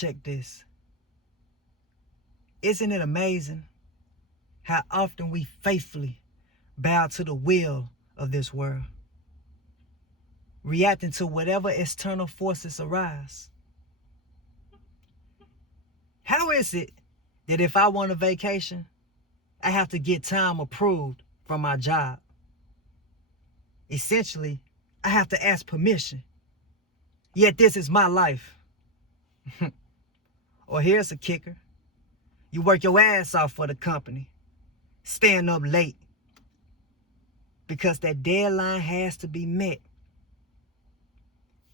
Check this. Isn't it amazing how often we faithfully bow to the will of this world, reacting to whatever external forces arise? How is it that if I want a vacation, I have to get time approved from my job? Essentially, I have to ask permission. Yet this is my life. Or here's a kicker. You work your ass off for the company, staying up late, because that deadline has to be met.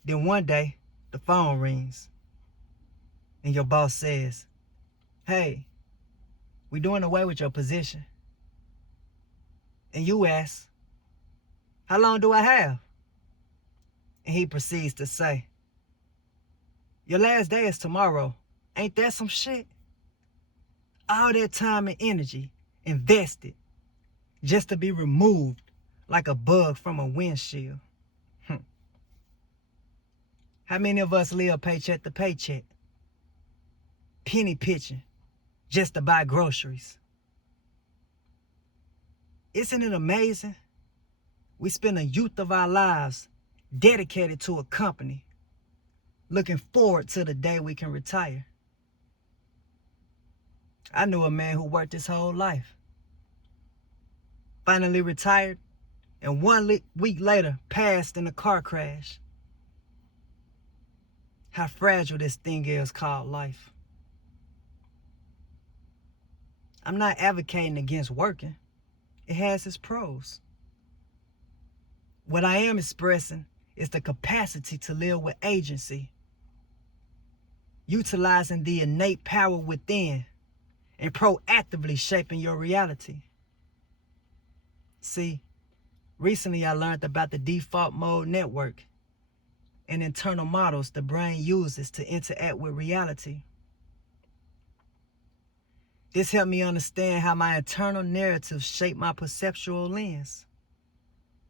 Then one day, the phone rings, and your boss says, "Hey, we doing away with your position." And you ask, "How long do I have?" And he proceeds to say, "Your last day is tomorrow. Ain't that some shit?" All that time and energy invested just to be removed like a bug from a windshield. How many of us live paycheck to paycheck, penny pitching just to buy groceries? Isn't it amazing? We spend the youth of our lives dedicated to a company, looking forward to the day we can retire. I knew a man who worked his whole life, finally retired, and 1 week later passed in a car crash. How fragile this thing is called life. I'm not advocating against working. It has its pros. What I am expressing is the capacity to live with agency, utilizing the innate power within and proactively shaping your reality. See, recently I learned about the default mode network and internal models the brain uses to interact with reality. This helped me understand how my internal narratives shape my perceptual lens,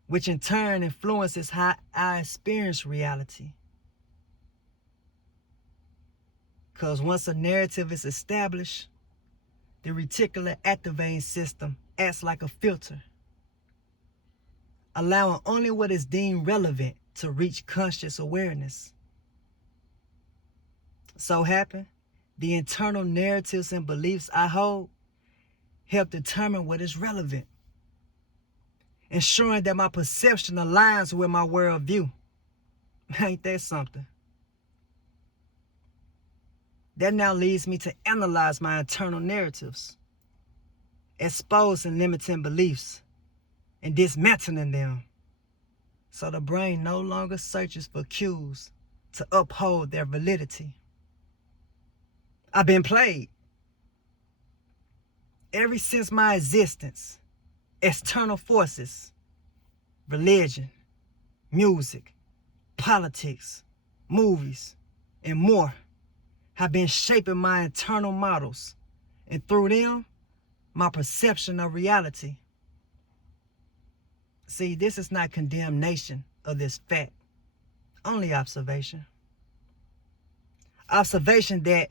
which in turn influences how I experience reality. Because once a narrative is established, the reticular activating system acts like a filter, allowing only what is deemed relevant to reach conscious awareness. So happen, the internal narratives and beliefs I hold help determine what is relevant, ensuring that my perception aligns with my worldview. Ain't that something? That now leads me to analyze my internal narratives, exposing limiting beliefs and dismantling them, so the brain no longer searches for cues to uphold their validity. I've been played. Ever since my existence, external forces, religion, music, politics, movies, and more have been shaping my internal models, and through them, my perception of reality. See, this is not condemnation of this fact, only observation. Observation that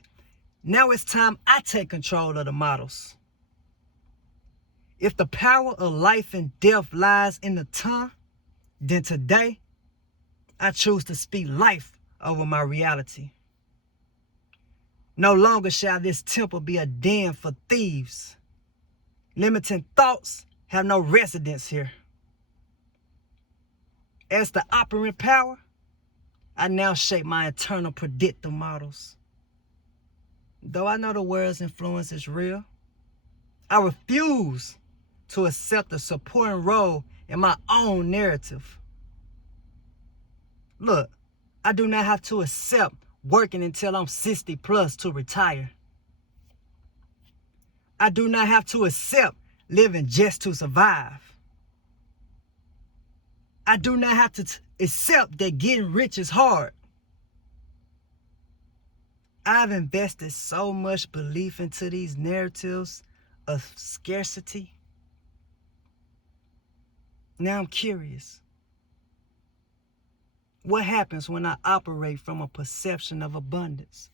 now it's time I take control of the models. If the power of life and death lies in the tongue, then today, I choose to speak life over my reality. No longer shall this temple be a den for thieves. Limiting thoughts have no residence here. As the operant power, I now shape my internal predictive models. Though I know the world's influence is real, I refuse to accept a supporting role in my own narrative. Look, I do not have to accept working until I'm 60 plus to retire. I do not have to accept living just to survive. I do not have to accept that getting rich is hard. I've invested so much belief into these narratives of scarcity. Now I'm curious. What happens when I operate from a perception of abundance?